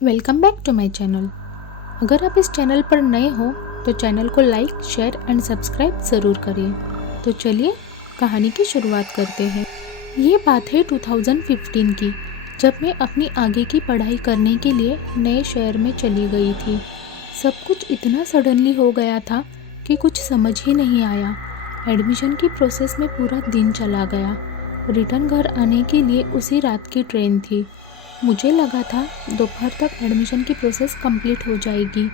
Welcome back to my channel. अगर आप इस चैनल पर नए हो तो चैनल को लाइक, शेयर एंड सब्सक्राइब ज़रूर करिए। तो चलिए कहानी की शुरुआत करते हैं। ये बात है 2015 की, जब मैं अपनी आगे की पढ़ाई करने के लिए नए शहर में चली गई थी। सब कुछ इतना सडनली हो गया था कि कुछ समझ ही नहीं आया। एडमिशन की प्रोसेस में पूरा दिन चला गया। रिटर्न घर आने के लिए उसी रात की ट्रेन थी। मुझे लगा था दोपहर तक एडमिशन की प्रोसेस कंप्लीट हो जाएगी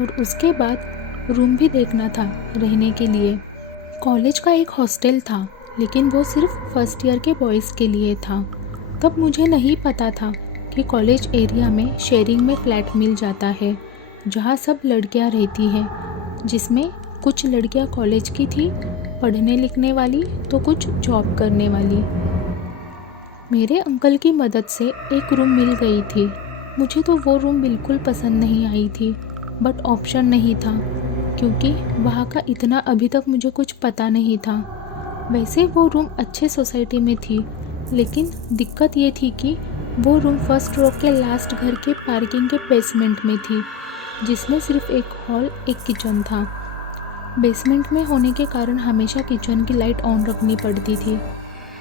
और उसके बाद रूम भी देखना था रहने के लिए। कॉलेज का एक हॉस्टल था, लेकिन वो सिर्फ फर्स्ट ईयर के बॉयज़ के लिए था। तब मुझे नहीं पता था कि कॉलेज एरिया में शेयरिंग में फ्लैट मिल जाता है, जहाँ सब लड़कियाँ रहती हैं, जिसमें कुछ लड़कियाँ कॉलेज की थी, पढ़ने लिखने वाली, तो कुछ जॉब करने वाली। मेरे अंकल की मदद से एक रूम मिल गई थी। मुझे तो वो रूम बिल्कुल पसंद नहीं आई थी, बट ऑप्शन नहीं था क्योंकि वहाँ का इतना अभी तक मुझे कुछ पता नहीं था। वैसे वो रूम अच्छे सोसाइटी में थी, लेकिन दिक्कत ये थी कि वो रूम फर्स्ट रो के लास्ट घर के पार्किंग के बेसमेंट में थी, जिसमें सिर्फ एक हॉल, एक किचन था। बेसमेंट में होने के कारण हमेशा किचन की लाइट ऑन रखनी पड़ती थी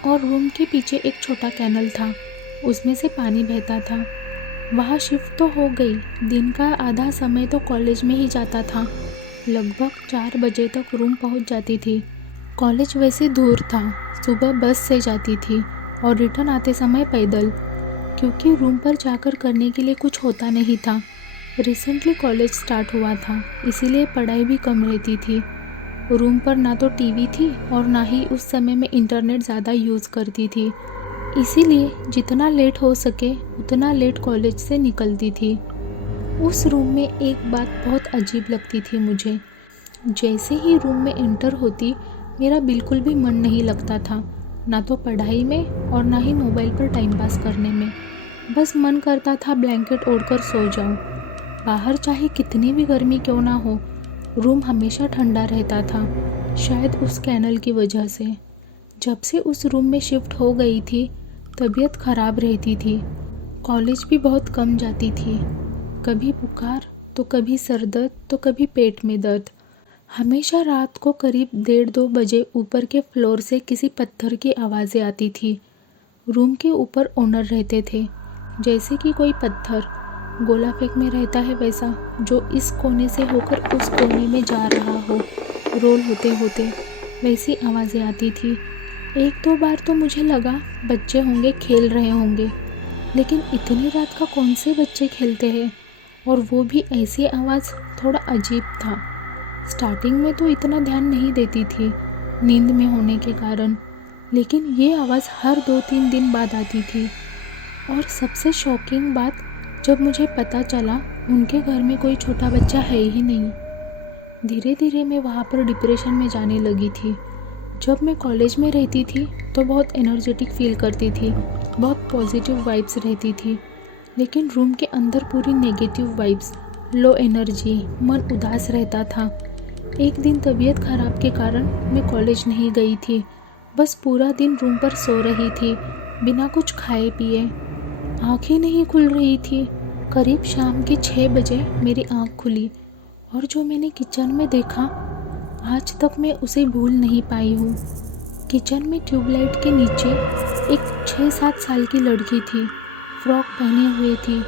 और रूम के पीछे एक छोटा कैनल था, उसमें से पानी बहता था। वहाँ शिफ्ट तो हो गई। दिन का आधा समय तो कॉलेज में ही जाता था। लगभग 4 बजे तक रूम पहुँच जाती थी। कॉलेज वैसे दूर था, सुबह बस से जाती थी और रिटर्न आते समय पैदल, क्योंकि रूम पर जाकर करने के लिए कुछ होता नहीं था। रिसेंटली कॉलेज स्टार्ट हुआ था, इसीलिए पढ़ाई भी कम रहती थी। रूम पर ना तो टीवी थी और ना ही उस समय में इंटरनेट ज़्यादा यूज़ करती थी, इसीलिए जितना लेट हो सके उतना लेट कॉलेज से निकलती थी। उस रूम में एक बात बहुत अजीब लगती थी मुझे। जैसे ही रूम में एंटर होती, मेरा बिल्कुल भी मन नहीं लगता था, ना तो पढ़ाई में और ना ही मोबाइल पर टाइम पास करने में। बस मन करता था ब्लैंकेट ओढ़कर सो जाऊं। बाहर चाहे कितनी भी गर्मी क्यों ना हो, रूम हमेशा ठंडा रहता था, शायद उस कैनल की वजह से। जब से उस रूम में शिफ्ट हो गई थी, तबीयत ख़राब रहती थी। कॉलेज भी बहुत कम जाती थी। कभी बुखार, तो कभी सर दर्द, तो कभी पेट में दर्द। हमेशा रात को करीब 1:30-2 बजे ऊपर के फ्लोर से किसी पत्थर की आवाज़ें आती थी। रूम के ऊपर ओनर रहते थे, जैसे कि कोई पत्थर गोला फेंक में रहता है वैसा, जो इस कोने से होकर उस कोने में जा रहा हो, रोल होते होते वैसी आवाज़ें आती थी। 1-2 बार तो मुझे लगा बच्चे होंगे, खेल रहे होंगे, लेकिन इतनी रात का कौन से बच्चे खेलते हैं, और वो भी ऐसी आवाज़। थोड़ा अजीब था। स्टार्टिंग में तो इतना ध्यान नहीं देती थी नींद में होने के कारण, लेकिन ये आवाज़ हर 2-3 दिन बाद आती थी। और सबसे शॉकिंग बात, जब मुझे पता चला उनके घर में कोई छोटा बच्चा है ही नहीं। धीरे धीरे मैं वहाँ पर डिप्रेशन में जाने लगी थी। जब मैं कॉलेज में रहती थी तो बहुत एनर्जेटिक फील करती थी, बहुत पॉजिटिव वाइब्स रहती थी, लेकिन रूम के अंदर पूरी नेगेटिव वाइब्स, लो एनर्जी, मन उदास रहता था। एक दिन तबीयत ख़राब के कारण मैं कॉलेज नहीं गई थी, बस पूरा दिन रूम पर सो रही थी, बिना कुछ खाए पिए। आँखें नहीं खुल रही थी। करीब शाम के 6 बजे मेरी आँख खुली और जो मैंने किचन में देखा, आज तक मैं उसे भूल नहीं पाई हूँ। किचन में ट्यूबलाइट के नीचे एक 6-7 साल की लड़की थी। फ्रॉक पहने हुए थी,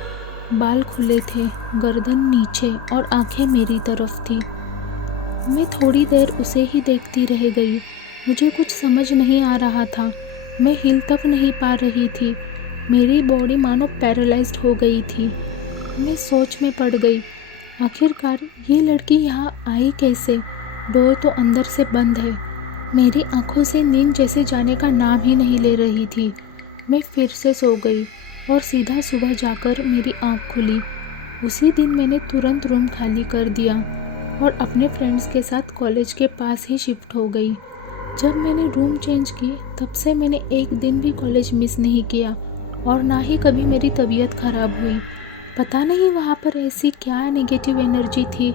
बाल खुले थे, गर्दन नीचे और आँखें मेरी तरफ थी। मैं थोड़ी देर उसे ही देखती रह गई। मुझे कुछ समझ नहीं आ रहा था। मैं हिल तक नहीं पा रही थी। मेरी बॉडी मानो पैरालाइज्ड हो गई थी। मैं सोच में पड़ गई, आखिरकार ये लड़की यहाँ आई कैसे? डोर तो अंदर से बंद है। मेरी आंखों से नींद जैसे जाने का नाम ही नहीं ले रही थी। मैं फिर से सो गई और सीधा सुबह जाकर मेरी आंख खुली। उसी दिन मैंने तुरंत रूम खाली कर दिया और अपने फ्रेंड्स के साथ कॉलेज के पास ही शिफ्ट हो गई। जब मैंने रूम चेंज की, तब से मैंने एक दिन भी कॉलेज मिस नहीं किया और ना ही कभी मेरी तबीयत ख़राब हुई। पता नहीं वहाँ पर ऐसी क्या नेगेटिव एनर्जी थी।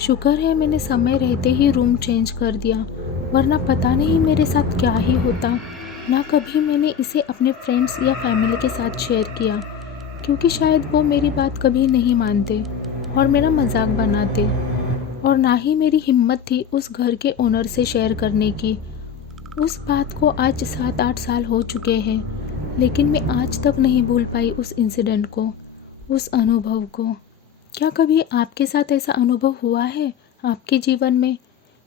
शुक्र है मैंने समय रहते ही रूम चेंज कर दिया, वरना पता नहीं मेरे साथ क्या ही होता। ना कभी मैंने इसे अपने फ्रेंड्स या फैमिली के साथ शेयर किया। क्योंकि शायद वो मेरी बात कभी नहीं मानते और मेरा मजाक बनाते, और ना ही मेरी हिम्मत थी उस घर के ओनर से शेयर करने की। उस बात को आज 7-8 साल हो चुके हैं, लेकिन मैं आज तक नहीं भूल पाई उस इंसिडेंट को, उस अनुभव को। क्या कभी आपके साथ ऐसा अनुभव हुआ है आपके जीवन में?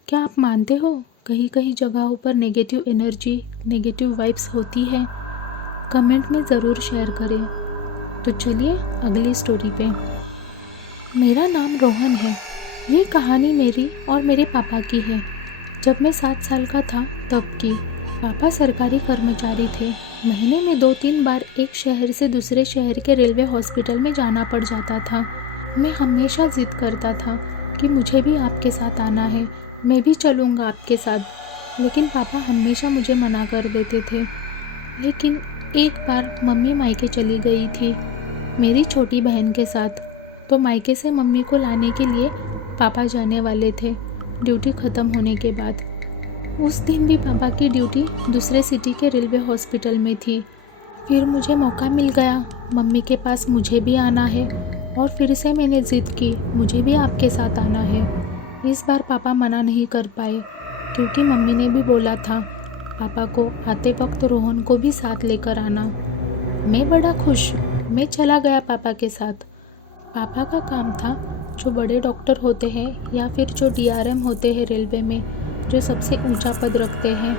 क्या आप मानते हो कहीं कहीं जगहों पर नेगेटिव एनर्जी, नेगेटिव वाइब्स होती है? कमेंट में ज़रूर शेयर करें। तो चलिए अगली स्टोरी पे। मेरा नाम रोहन है। ये कहानी मेरी और मेरे पापा की है। जब मैं 7 साल का था तब की। पापा सरकारी कर्मचारी थे। महीने में 2-3 बार एक शहर से दूसरे शहर के रेलवे हॉस्पिटल में जाना पड़ जाता था। मैं हमेशा ज़िद करता था कि मुझे भी आपके साथ आना है, मैं भी चलूँगा आपके साथ, लेकिन पापा हमेशा मुझे मना कर देते थे। लेकिन एक बार मम्मी मायके चली गई थी मेरी छोटी बहन के साथ, तो मायके से मम्मी को लाने के लिए पापा जाने वाले थे ड्यूटी ख़त्म होने के बाद। उस दिन भी पापा की ड्यूटी दूसरे सिटी के रेलवे हॉस्पिटल में थी। फिर मुझे मौका मिल गया, मम्मी के पास मुझे भी आना है, और फिर से मैंने ज़िद की मुझे भी आपके साथ आना है। इस बार पापा मना नहीं कर पाए, क्योंकि मम्मी ने भी बोला था पापा को आते वक्त रोहन को भी साथ लेकर आना। मैं बड़ा खुश, मैं चला गया पापा के साथ। पापा का काम था, जो बड़े डॉक्टर होते हैं या फिर जो DRM होते हैं रेलवे में, जो सबसे ऊंचा पद रखते हैं,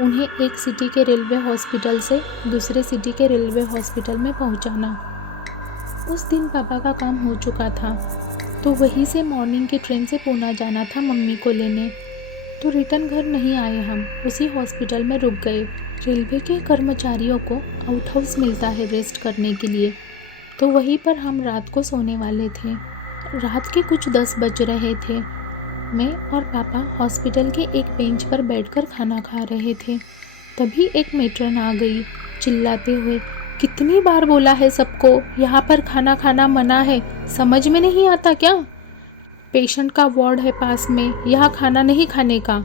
उन्हें एक सिटी के रेलवे हॉस्पिटल से दूसरे सिटी के रेलवे हॉस्पिटल में पहुंचाना। उस दिन पापा का काम हो चुका था, तो वहीं से मॉर्निंग की ट्रेन से पूना जाना था मम्मी को लेने। तो रिटर्न घर नहीं आए, हम उसी हॉस्पिटल में रुक गए। रेलवे के कर्मचारियों को आउट हाउस मिलता है रेस्ट करने के लिए, तो वहीं पर हम रात को सोने वाले थे। रात के कुछ 10 बज रहे थे। मैं और पापा हॉस्पिटल के एक बेंच पर बैठकर खाना खा रहे थे। तभी एक मेट्रन आ गई चिल्लाते हुए, कितनी बार बोला है सबको यहाँ पर खाना खाना मना है, समझ में नहीं आता क्या? पेशंट का वॉर्ड है पास में, यहाँ खाना नहीं खाने का.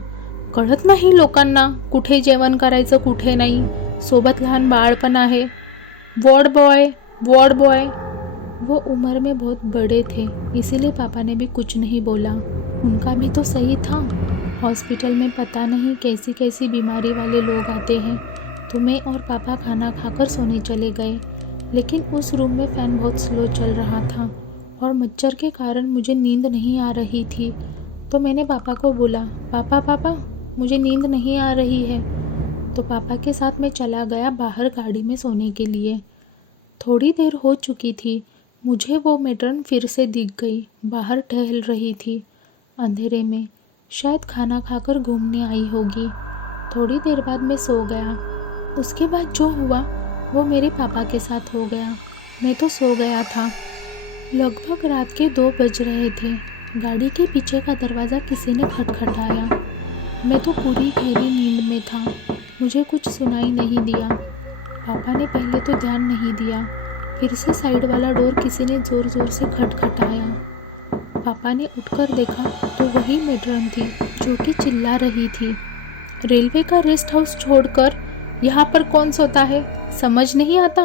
कळत नाही लोकांना कुठे जेवण करायचं कुठे नाही. सोबत लहान बाळ पण आहे. Ward boy. वो उम्र में बहुत बड़े थे, इसीलिए पापा ने भी कुछ नहीं बोला. उनका भी तो सही था. हॉस्पिटल में पता नहीं कैसी कैसी बीमारी वाले लोग आते हैं. तो मैं और पापा खाना खाकर सोने चले गए. लेकिन उस रूम में फ़ैन बहुत स्लो चल रहा था और मच्छर के कारण मुझे नींद नहीं आ रही थी. तो मैंने पापा को बोला, पापा मुझे नींद नहीं आ रही है. तो पापा के साथ मैं चला गया बाहर गाड़ी में सोने के लिए. थोड़ी देर हो चुकी थी. मुझे वो मैट्रन फिर से दिख गई. बाहर टहल रही थी अंधेरे में. शायद खाना खाकर घूमने आई होगी. थोड़ी देर बाद मैं सो गया. उसके बाद जो हुआ वो मेरे पापा के साथ हो गया. मैं तो सो गया था. लगभग रात के 2 बज रहे थे. गाड़ी के पीछे का दरवाज़ा किसी ने खटखटाया. मैं तो पूरी गहरी नींद में था. मुझे कुछ सुनाई नहीं दिया. पापा ने पहले तो ध्यान नहीं दिया. फिर से साइड वाला डोर किसी ने ज़ोर ज़ोर से खटखटाया. पापा ने उठकर देखा तो वही मैट्रन थी जो कि चिल्ला रही थी, रेलवे का रेस्ट हाउस छोड़कर यहाँ पर कौन सोता है, समझ नहीं आता?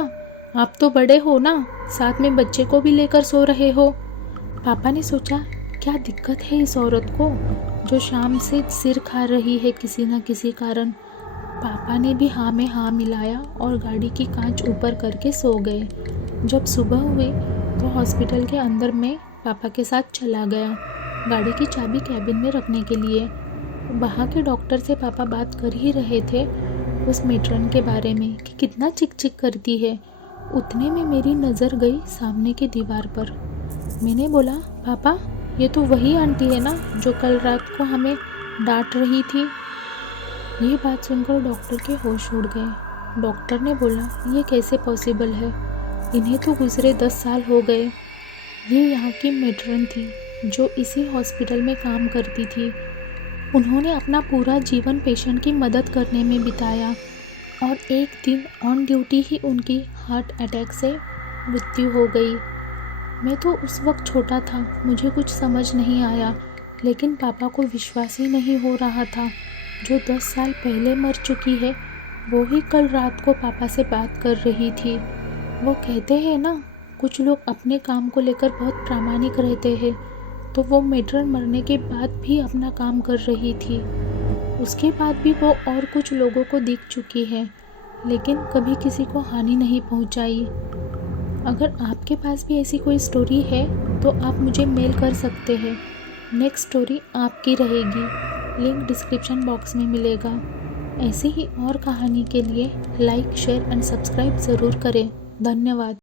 आप तो बड़े हो ना, साथ में बच्चे को भी लेकर सो रहे हो. पापा ने सोचा क्या दिक्कत है इस औरत को जो शाम से सिर खा रही है किसी न किसी कारण. पापा ने भी हाँ में हाँ मिलाया और गाड़ी की कांच ऊपर करके सो गए. जब सुबह हुई तो हॉस्पिटल के अंदर में पापा के साथ चला गया गाड़ी की चाबी कैबिन में रखने के लिए. वहाँ के डॉक्टर से पापा बात कर ही रहे थे उस मैट्रन के बारे में कि कितना चिक चिक करती है. उतने में मेरी नज़र गई सामने की दीवार पर. मैंने बोला, पापा ये तो वही आंटी है ना जो कल रात को हमें डांट रही थी. ये बात सुनकर डॉक्टर के होश उड़ गए. डॉक्टर ने बोला, ये कैसे पॉसिबल है, इन्हें तो गुजरे 10 साल हो गए. ये यहाँ की मैट्रन थी जो इसी हॉस्पिटल में काम करती थी. उन्होंने अपना पूरा जीवन पेशेंट की मदद करने में बिताया और एक दिन ऑन ड्यूटी ही उनकी हार्ट अटैक से मृत्यु हो गई. मैं तो उस वक्त छोटा था, मुझे कुछ समझ नहीं आया. लेकिन पापा को विश्वास ही नहीं हो रहा था. जो 10 साल पहले मर चुकी है वो ही कल रात को पापा से बात कर रही थी. वो कहते हैं ना, कुछ लोग अपने काम को लेकर बहुत प्रामाणिक रहते हैं, तो वो मेड्रन मरने के बाद भी अपना काम कर रही थी। उसके बाद भी वो और कुछ लोगों को दिख चुकी है, लेकिन कभी किसी को हानि नहीं पहुंचाई। अगर आपके पास भी ऐसी कोई स्टोरी है तो आप मुझे मेल कर सकते हैं। नेक्स्ट स्टोरी आपकी रहेगी, लिंक डिस्क्रिप्शन बॉक्स में मिलेगा। ऐसी ही और कहानी के लिए लाइक, शेयर एंड सब्सक्राइब ज़रूर करें। धन्यवाद।